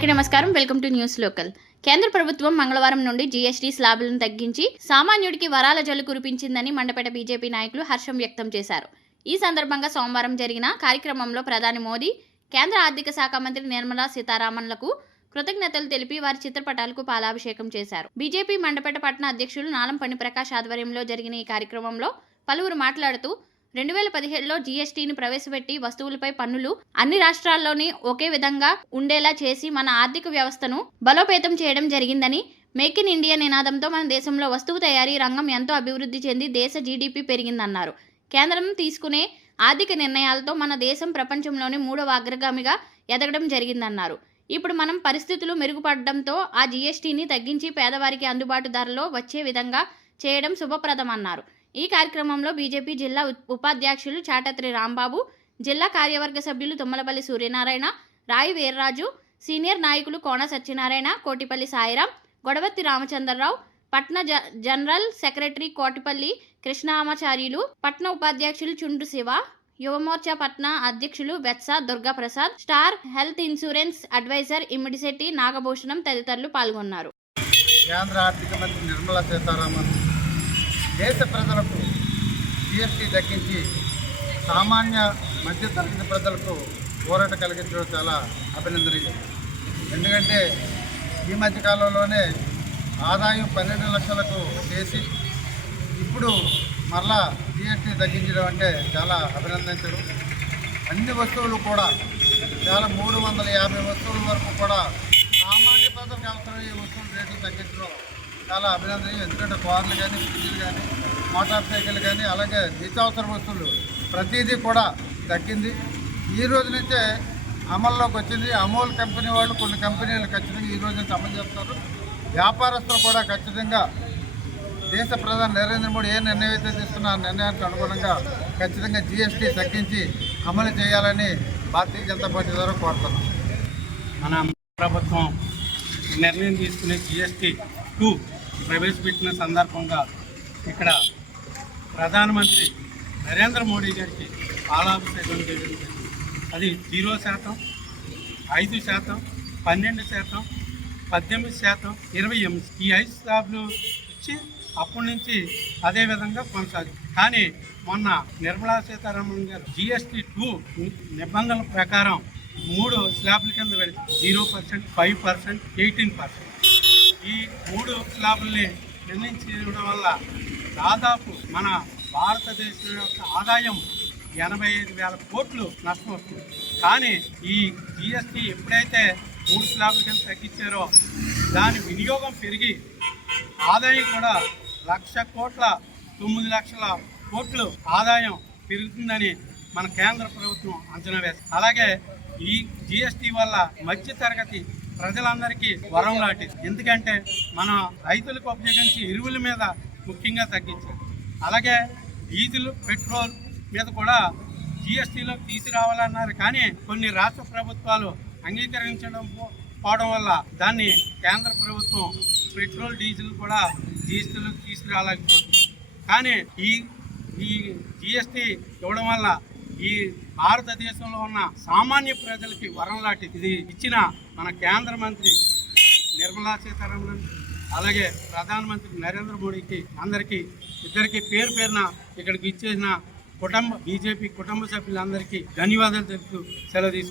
అందరికీ నమస్కారం. Welcome to news local. కేంద్ర ప్రభుత్వం మంగళవారం నుండి జీఎస్టీ స్లాబులను తగ్గించి సామాన్యుడికి వరాల జల్లు కురిపించిందని మండపేట బీజేపీ నాయకులు హర్షం వ్యక్తం చేశారు. ఈ సందర్భంగా సోమవారం జరిగిన కార్యక్రమంలో ప్రధాని మోదీ, కేంద్ర ఆర్థిక శాఖ మంత్రి నిర్మలా సీతారామన్లకు కృతజ్ఞతలు తెలిపి వారి చిత్రపటాలకు పాలాభిషేకం చేశారు. బీజేపీ మండపేట పట్టణ అధ్యక్షులు నాలంపని ప్రకాష్ ఆధ్వర్యంలో జరిగిన ఈ కార్యక్రమంలో పలువురు మాట్లాడుతూ 2017లో జీఎస్టీని ప్రవేశపెట్టి వస్తువులపై పన్నులు అన్ని రాష్ట్రాల్లోని ఒకే విధంగా ఉండేలా చేసి మన ఆర్థిక వ్యవస్థను బలోపేతం చేయడం జరిగిందని, మేక్ ఇన్ ఇండియా నినాదంతో మన దేశంలో వస్తువు తయారీ రంగం ఎంతో అభివృద్ధి చెంది దేశ జీడీపీ పెరిగిందన్నారు. కేంద్రం తీసుకునే ఆర్థిక నిర్ణయాలతో మన దేశం ప్రపంచంలోని 3వ అగ్రగామిగా ఎదగడం జరిగిందన్నారు. ఇప్పుడు మనం పరిస్థితులు మెరుగుపడడంతో ఆ జీఎస్టీని తగ్గించి పేదవారికి అందుబాటు ధరలో వచ్చే విధంగా చేయడం శుభప్రదమన్నారు. ఈ కార్యక్రమంలో బీజేపీ జిల్లా ఉపాధ్యక్షులు చాటత్రి రాంబాబు, జిల్లా కార్యవర్గ సభ్యులు తుమ్మలపల్లి సూర్యనారాయణ, రాయి వీర్రాజు, సీనియర్ నాయకులు కోన సత్యనారాయణ, కోటిపల్లి సాయిరాం, గొడవత్తి రామచంద్రరావు, పట్న జనరల్ సెక్రటరీ కోటిపల్లి కృష్ణామాచార్యులు, పట్న ఉపాధ్యక్షులు చుండ్రు శివ, యువమోర్చా పట్న అధ్యక్షులు Betsa Durgaprasad, Star Health Insurance advisor Immidisetti Nagabhushanam తదితరులు పాల్గొన్నారు. కేంద్ర ఆర్థిక మంత్రి నిర్మలా సీతారామన్ దేశ ప్రజలకు జీఎస్టీ తగ్గించి సామాన్య మధ్యతరగతి ప్రజలకు ఊరట కలిగించడం చాలా అభినందనీయం. ఎందుకంటే ఈ మధ్యకాలంలోనే ఆదాయం 12 లక్షలకు చేసి ఇప్పుడు మరలా జీఎస్టీ తగ్గించడం అంటే చాలా అభినందించడం. అన్ని వస్తువులు కూడా చాలా 350 వస్తువుల వరకు కూడా సామాన్య ప్రజలకు అవసరమయ్యే వస్తువుల రేట్లు తగ్గించడం చాలా అభినందనీయం. ఎందుకంటే కార్లు కానీ, ఫ్రిడ్జ్లు కానీ, మోటార్ సైకిల్ కానీ, అలాగే నిత్యావసర వస్తువులు ప్రతిదీ కూడా తగ్గింది. ఈ రోజు నుంచే అమల్లోకి వచ్చింది. అమూల్ కంపెనీ వాళ్ళు కొన్ని కంపెనీలు ఖచ్చితంగా ఈ రోజు నుంచి అమలు చేస్తారు. వ్యాపారస్తులు కూడా ఖచ్చితంగా దేశ ప్రధాని నరేంద్ర మోడీ ఏ నిర్ణయం అయితే తీసుకున్న ఆ నిర్ణయానికి అనుగుణంగా ఖచ్చితంగా జీఎస్టీ తగ్గించి అమలు చేయాలని భారతీయ జనతా పార్టీ ద్వారా కోరుతున్నాం. మన ప్రభుత్వం నిర్ణయం తీసుకునే జీఎస్టీ 2 ప్రవేశపెట్టిన సందర్భంగా ఇక్కడ ప్రధానమంత్రి నరేంద్ర మోడీ గారికి పాలాభిషేకం చేయడం జరిగింది. అది 0%, 5%, 12%, 18%, 28%. ఈ 5 స్లాబ్లు ఇచ్చి అప్పటి నుంచి అదేవిధంగా కొనసాగింది. కానీ మొన్న నిర్మలా సీతారామన్ గారు జీఎస్టీ 2 నిబంధనల ప్రకారం 3 స్లాబ్ల కింద పెడితే 0%, 5%, 18%. ఈ 3 స్లాబుల్ని నిర్ణయించడం వల్ల దాదాపు మన భారతదేశం యొక్క ఆదాయం 85,000 కోట్లు నష్టం వస్తుంది. కానీ ఈ జీఎస్టీ ఎప్పుడైతే 3 స్లాబుల కింద తగ్గించారో దాని వినియోగం పెరిగి ఆదాయం కూడా 1,00,000 కోట్ల 9 లక్షల కోట్లు ఆదాయం పెరుగుతుందని మన కేంద్ర ప్రభుత్వం అంచనా వేస్తుంది. అలాగే ఈ జీఎస్టీ వల్ల మధ్య తరగతి ప్రజలందరికీ వరం లాంటిది. ఎందుకంటే మన రైతులకు ఉపయోగించి ఎరువుల మీద ముఖ్యంగా తగ్గించారు. అలాగే డీజిల్, పెట్రోల్ మీద కూడా జీఎస్టీలో తీసుకురావాలన్నారు. కానీ కొన్ని రాష్ట్ర ప్రభుత్వాలు అంగీకరించడం పోవడం వల్ల దాన్ని కేంద్ర ప్రభుత్వం పెట్రోల్, డీజిల్ కూడా జీఎస్టీలో తీసుకురాలేకపోతుంది. కానీ ఈ జీఎస్టీ ఇవ్వడం వల్ల ఈ భారతదేశంలో ఉన్న సామాన్య ప్రజలకి వరం లాంటిది. ఇది ఇచ్చిన మన కేంద్ర మంత్రి నిర్మలా సీతారామన్ అలాగే ప్రధానమంత్రి నరేంద్ర మోడీకి అందరికీ ఇద్దరికి పేరు పేరున ఇక్కడికి ఇచ్చేసిన బీజేపీ కుటుంబ సభ్యులందరికీ ధన్యవాదాలు తెలుపుతూ సెలవు తీసుకుంటారు.